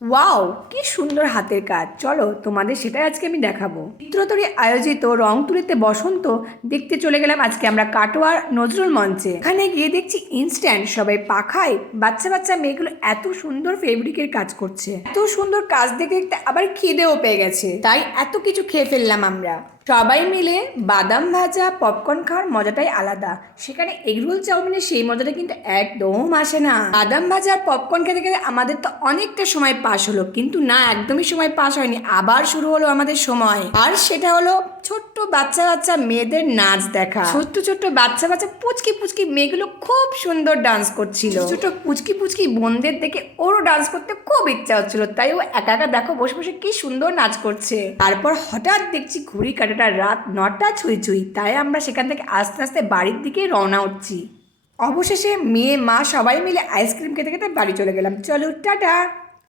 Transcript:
Wow, কি সুন্দর হাতের কাজ! চলো তোমাদের সেটাই আজকে আমি দেখাবো। চিত্রতরী আয়োজিত রং তুলিতে বসন্ত দেখতে চলে গেলাম আজকে আমরা কাটোয়ার নজরুল মঞ্চে। এখানে গিয়ে দেখছি ইনস্ট্যান্ট সবাই পাখায় বাচ্চা বাচ্চা মেয়েগুলো এত সুন্দর ফেব্রিকের কাজ করছে। এত সুন্দর কাজ দেখতে দেখতে আবার খিদেও পেয়ে গেছে, তাই এত কিছু খেয়ে ফেললাম আমরা। সবাই মিলে বাদাম ভাজা পপকর্ন খাওয়ার মজাটাই আলাদা। সেখানে এগরোল চাউমিনের সেই মজাটা কিন্তু একদম আসে না। বাদাম ভাজা আর পপকর্ন খেতে খেতে আমাদের তো অনেকটা সময় পাস হলো, কিন্তু না, একদমই সময় পাস হয়নি। আবার শুরু হলো আমাদের সময়, আর সেটা হলো ছোট্ট বাচ্চা বাচ্চা মেয়েদের নাচ দেখা। ছোট্ট ছোট্ট বাচ্চা বাচ্চা পুচকি পুচকি মেয়েগুলো খুব সুন্দর ডান্স করছিল। ছোট পুচকি পুচকি বোনদের দেখে ওরও ডান্স করতে খুব ইচ্ছা হচ্ছিল, তাই ও একা একা দেখো বসে বসে কি সুন্দর নাচ করছে। তারপর হঠাৎ দেখছি ঘড়ি কাঁটাটা রাত 9টা ছুঁই ছুঁই, তাই আমরা সেখান থেকে আস্তে আস্তে বাড়ির দিকে রওনা হচ্ছি। অবশেষে মেয়ে মা সবাই মিলে আইসক্রিম খেতে খেতে বাড়ি চলে গেলাম। চলো টাটা।